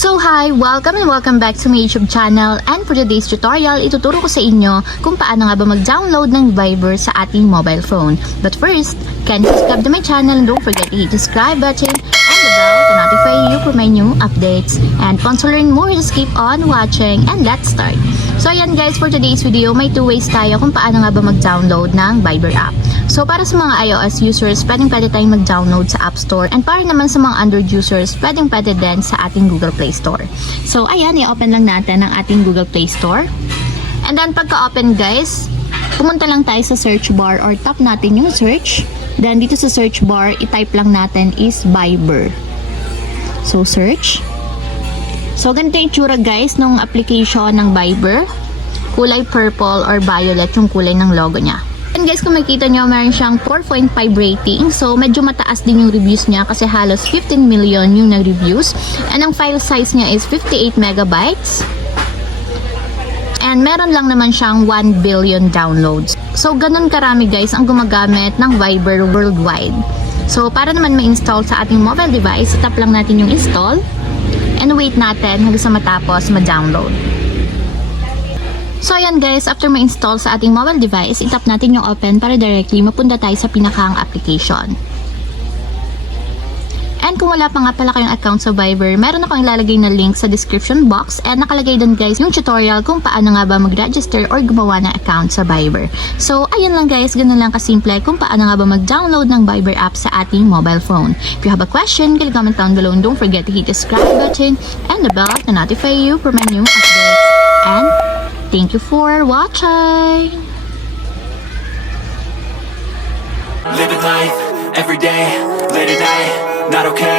So hi! Welcome and welcome back to my YouTube channel, and for today's tutorial, ituturo ko sa inyo kung paano nga ba mag-download ng VIBER sa ating mobile phone. But first, can you subscribe to my channel and don't forget to hit the subscribe button and the bell to notify you for my new updates. And once you learn more, just keep on watching and let's start. So ayan guys, for today's video, may two ways tayo kung paano nga ba mag-download ng VIBER app. So para sa mga iOS users, pwede tayong mag-download sa App Store, and para naman sa mga Android users, pwede din sa ating Google Play Store. So ayan, i-open lang natin ang ating Google Play Store. And then pagka-open guys, pumunta lang tayo sa search bar or tap natin yung search. Then dito sa search bar, i-type lang natin is VIBER. So search. So ganito yung itsura guys ng application ng VIBER. Kulay purple or violet yung kulay ng logo niya. And guys, kung makikita nyo, meron siyang 4.5 rating. So, medyo mataas din yung reviews niya kasi halos 15 million yung nag-reviews. And ang file size niya is 58 megabytes. And meron lang naman siyang 1 billion downloads. So, ganun karami guys ang gumagamit ng VIBER worldwide. So, para naman ma-install sa ating mobile device, tap lang natin yung install. And wait natin hanggang sa matapos ma-download. So ayan guys, after ma-install sa ating mobile device, itap natin yung open para directly mapunta tayo sa pinakang application. And kung wala pa nga pala kayong account sa VIBER, meron akong ilalagay na link sa description box, and nakalagay doon guys yung tutorial kung paano nga ba mag-register or gumawa ng account sa VIBER. So ayan lang guys, ganun lang kasimple kung paano nga ba mag-download ng VIBER app sa ating mobile phone. If you have a question, can you comment down below, and don't forget to hit the subscribe button and the bell to notify you for my new updates. And thank you for watching! Living life, every day, late at night, not okay.